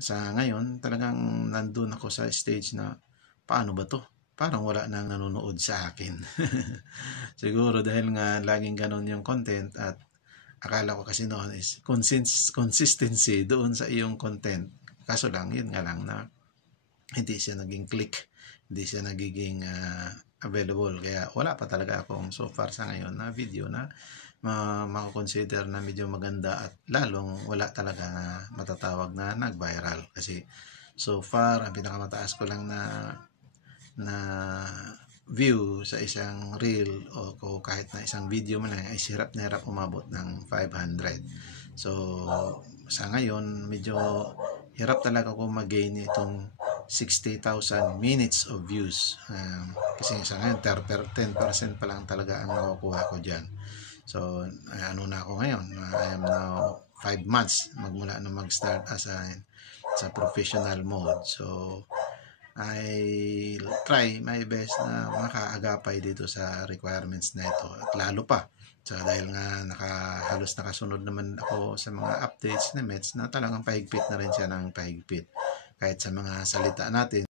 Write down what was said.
Sa ngayon, talagang nandun ako sa stage na paano ba to? Parang wala nang nanonood sa akin. Siguro dahil nga laging ganun yung content at akala ko kasi noon is consistency doon sa iyong content. Kaso lang, yun nga lang na hindi siya naging click, hindi siya nagiging available. Kaya wala pa talaga akong so far sa ngayon na video na mako-consider na medyo maganda at lalong wala talaga na matatawag na nag-viral. Kasi so far, ang pinakamataas ko lang na view sa isang reel o kahit na isang video man lang ay hirap na hirap umabot ng 500. So sa ngayon medyo hirap talaga ko mag-gain itong 60,000 minutes of views. Kasi sa ngayon 10% pa lang talaga ang nakukuha ko dyan. So ano na ako ngayon, I am now 5 months magmula na mag-start as sa professional mode. So I try my best na makaagapay dito sa requirements na ito at lalo pa so dahil nga halos nakasunod naman ako sa mga updates na Mets na talagang pahigpit na rin siya ng pahigpit kahit sa mga salita natin